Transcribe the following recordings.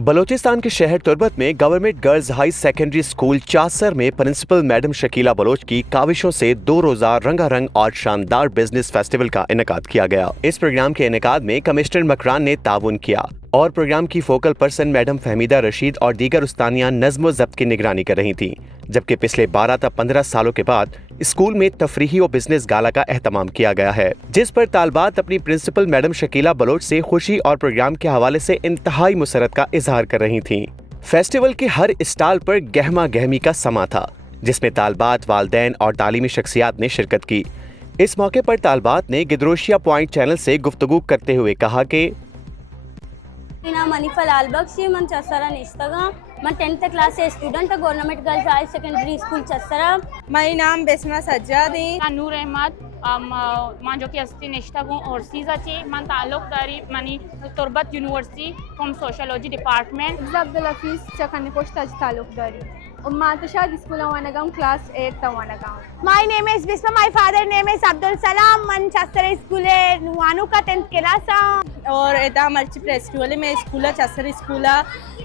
बलूचिस्तान के शहर तुर्बत में government girls high secondary school Chaucer में प्रिंसिपल मैडम शकीला बलोच की काविशों से 2 रोजा रंगारंग और शानदार बिजनेस फेस्टिवल का इनेकाद किया गया। इस प्रोग्राम के इनेकाद में कमिश्नर मकरान ने ताउन किया और प्रोग्राम की focal person madam Fahmida Rashid और दीगर उस्तानियां नज़्म ज़ब्त की निगरानी कर रही थीं, जबकि पिछले 12 से 15 सालों के बाद स्कूल में तफरीही और बिजनेस गाला का एहतमाम किया गया है, जिस पर तालबात अपनी प्रिंसिपल मैडम शकीला बलोच से खुशी और प्रोग्राम के हवाले से इंतहाई मुसरत का इजहार कर रही थीं। फेस्टिवल के हर स्टॉल पर गहमा गहमी का समा था, जिसमें तालबात, वालदैन और तालीमी शख्सियात ने शिरकत की। इस मौके पर तालबात ने गिदरोशिया पॉइंट चैनल से गुफ्तगू करते हुए कहा कि नाम अनीफा लाल बख्शी मन चस्सरा निश्तगा मैं 10th क्लास से student government girls high secondary school Chassara. मैं नाम बेसमा सज्जादी नूर अहमद मां जो कि अस्ती निश्तगू और सीज़ाची मन ताल्लुकदारी मनी Turbat university from sociology department Abdul Hafeez चखने पोस्ताज ताल्लुकदारी Matashad school Wanagam class 8 Wanagam. My name is Bisma, my father name is Abdul Salam, man Chassara school वानू का 10th क्लास और एदा मर्ची फेस्टिवल में स्कूल चस्सरा स्कूल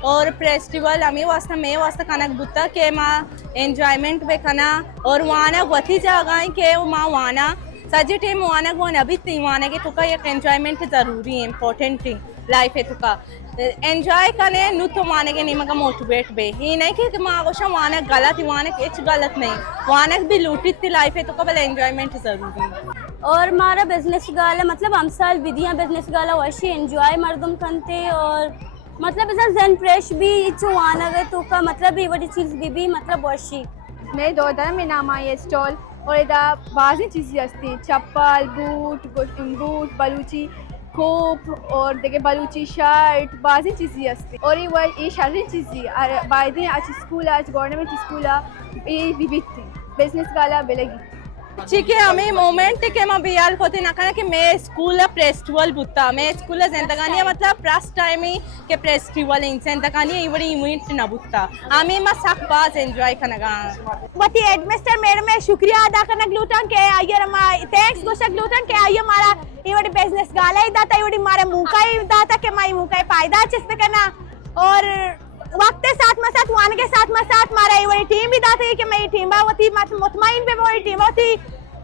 और फेस्टिवल हमें वास्ता खाना बुता के माँ एंजॉयमेंट पे खाना और वाना वही जगह के माँ वाना सजी टीम वाना को अभी तीन वाना के तुका एक एंजॉयमेंट ज़रूरी है, इम्पोर्टेंट थिंग लाइफ है तुका एंजॉय करने नु तो माने के नहीं मगा मोटिवेट बे ही नहीं कि माँ वशा वाना गलत वाना कुछ गलत नहीं वाना भी लूटी थी लाइफ है तो कब एंजॉयमेंट ज़रूरी है। और हमारा बिजनेस गाला मतलब हम साल विधियाँ बिजनेस गाला वैसे एंजॉय मर्दम करते और मतलब ऐसा जन फ्रेश भी जो वाना गए तो का मतलब ये बड़ी चीज़ भी मतलब वैसी नहीं दो दर में नाम आए स्टॉल और इधर बाज़ी चीज़ें आती चप्पल बूट बलूची कोप और देखे बलूची शर्ट बाज़ी चीज़ें आती और ये सारी चीज़ें बायदे आज स्कूल आज गवर्नमेंट स्कूल ये विविध थी बिजनेस गाला बेलगी ठीक है हमें मोमेंट के मैं बियाल होते ना कहना कि मैं स्कूल फेस्टिवल बुता मैं स्कूल जिंदगानी मतलब फर्स्ट टाइम ही के फेस्टिवल इन जिंदगानी ये बड़ी इवेंट ना बुता हमें मैं सब बात एंजॉय करना गा बती हेडमास्टर मैडम मैं शुक्रिया अदा करना ग्लूटन के आइए रमा थैंक्स गोशा ग्लूटन के आइए हमारा ये बड़ी बिजनेस गाला ही दाता ये बड़ी हमारे मुंह का ही दाता के माई मुंह का फायदा जिस पे करना और वक्त के साथ में साथ वान के साथ में साथ हमारा ये टीम भी दाते कि मैं टीम बावती मुतमईन पे वो टीम होती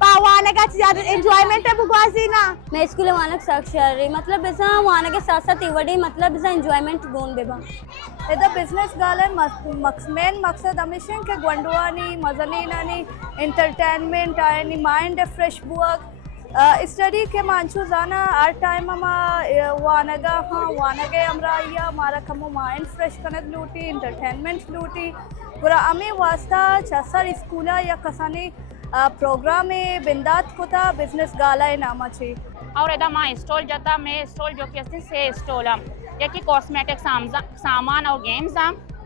पावाने का ज्यादा एंजॉयमेंट है बुगवासी ना मैं स्कूल वानक साक्षर मतलब ऐसा वाने के साथ साथ इवड़ी मतलब ऐसा एंजॉयमेंट दोन बेबा इधर बिजनेस गाले मेन मकसद हमेशा के गंडवानी मजनीनानी एंटरटेनमेंट आनी माइंड फ्रेश बुक स्टडी के मानचू जाना आर टाइम हमा वानगा हाँ वानगे हमरा या हमारा कमो माइंड फ्रेश कनक लूटी एंटरटेनमेंट लूटी पूरा अमी वास्ता चसर स्कूला या कसानी प्रोग्राम में बिंदात कोता बिजनेस गाला है नामा छे और एदा माँ स्टॉल जाता मैं स्टॉल जो कि अस्ती से स्टॉल या कि कॉस्मेटिक सामान और गेम्स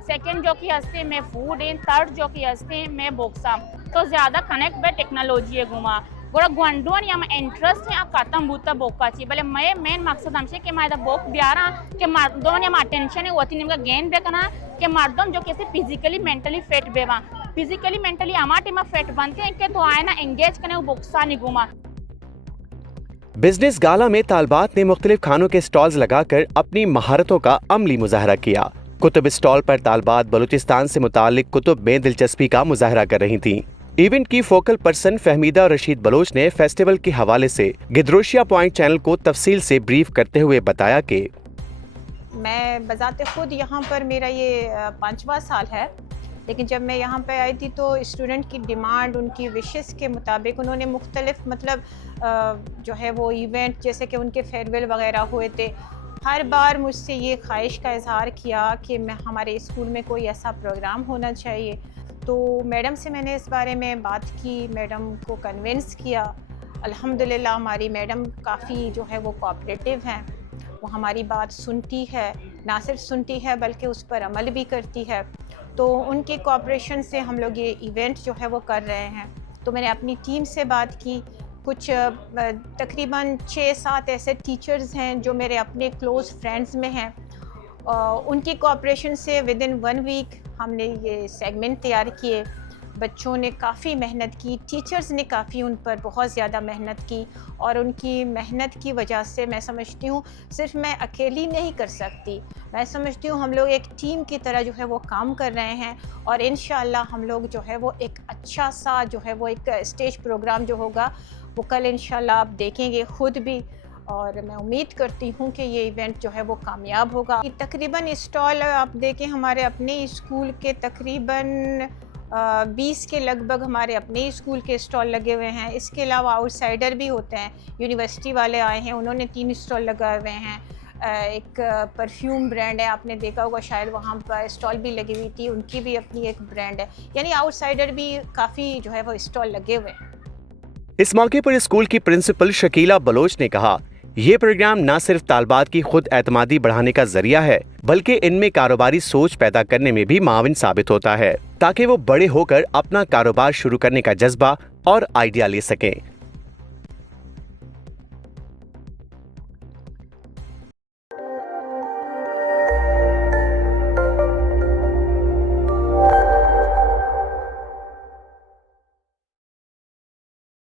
सेकंड जो कि अस्ती में फूड इन थर्ड जो कि अस्ती में बुक्स तो ज़्यादा कनेक्ट बे टेक्नोलॉजी है घुमा गोरा गुंडोन या इंटरेस्ट है खत्म बूता बोका चाहिए भले मैं मेन मकसद हमसे कि मैं बोक ब्यारा कि मर्दों या अटेंशन है होती निम्न गेन बेकना कि मर्दों जो कैसे फिजिकली मेंटली फिट बेवा फिजिकली मेंटली हमारे टीम फिट बनते हैं कि तो आए ना एंगेज करने वो बुक्सा नहीं घुमा। बिजनेस गाला में तालबात ने मुख्तलिफ खानों के स्टॉल्स लगाकर अपनी महारतों का अमली मुजाहरा किया। कुतुब स्टॉल पर तालबात बलूचिस्तान से मुतालिक कुतुब में दिलचस्पी का मुजाहरा कर रही थीं। इवेंट की फोकल पर्सन फहमीदा रशीद बलोच ने फेस्टिवल के हवाले से गिदरोशिया पॉइंट चैनल को तफसील से ब्रीफ करते हुए बताया कि मैं बजाते खुद यहाँ पर मेरा ये 5वां साल है, लेकिन जब मैं यहाँ पे आई थी तो स्टूडेंट की डिमांड उनकी विशेस के मुताबिक उन्होंने मुख्तलिफ मतलब जो है वो इवेंट जैसे कि उनके फेयरवेल वगैरह हुए थे, हर बार मुझसे ये ख्वाहिश का इजहार किया कि मैं हमारे स्कूल में कोई ऐसा प्रोग्राम होना चाहिए। तो मैडम से मैंने इस बारे में बात की, मैडम को कन्विंस किया। अल्हम्दुलिल्लाह हमारी मैडम काफ़ी जो है वो कोऑपरेटिव हैं, वो हमारी बात सुनती है, ना सिर्फ सुनती है बल्कि उस पर अमल भी करती है। तो उनके कोऑपरेशन से हम लोग ये इवेंट जो है वो कर रहे हैं। तो मैंने अपनी टीम से बात की, कुछ तकरीबन 6-7 ऐसे टीचर्स हैं जो मेरे अपने क्लोज़ फ्रेंड्स में हैं, उनकी कोऑपरेशन से विद इन 1 वीक हमने ये सेगमेंट तैयार किए बच्चों ने काफ़ी मेहनत की, टीचर्स ने काफ़ी उन पर बहुत ज़्यादा मेहनत की, और उनकी मेहनत की वजह से मैं समझती हूँ सिर्फ मैं अकेली नहीं कर सकती, मैं समझती हूँ हम लोग एक टीम की तरह जो है वो काम कर रहे हैं, और इंशाअल्लाह हम लोग जो है वो एक अच्छा सा जो है वो एक स्टेज प्रोग्राम जो होगा वो कल इंशाअल्लाह आप देखेंगे खुद भी, और मैं उम्मीद करती हूँ कि ये इवेंट जो है वो कामयाब होगा। तकरीबन स्टॉल आप देखें हमारे अपने स्कूल के तकरीबन 20 के लगभग हमारे अपने स्कूल के स्टॉल लगे हुए हैं। इसके अलावा आउटसाइडर भी होते हैं, यूनिवर्सिटी वाले आए हैं, उन्होंने 3 स्टॉल लगाए हुए हैं। एक परफ्यूम ब्रांड है, आपने देखा होगा शायद, वहाँ पर स्टॉल भी लगी हुई थी, उनकी भी अपनी एक ब्रांड है। यानी आउटसाइडर भी काफ़ी जो है वो स्टॉल लगे हुए हैं। इस मौके पर स्कूल की प्रिंसिपल शकीला बलोच ने कहा, ये प्रोग्राम न सिर्फ तालबात की खुद एतमादी बढ़ाने का जरिया है, बल्कि इनमें कारोबारी सोच पैदा करने में भी माविन साबित होता है, ताकि वो बड़े होकर अपना कारोबार शुरू करने का जज्बा और आइडिया ले सकें।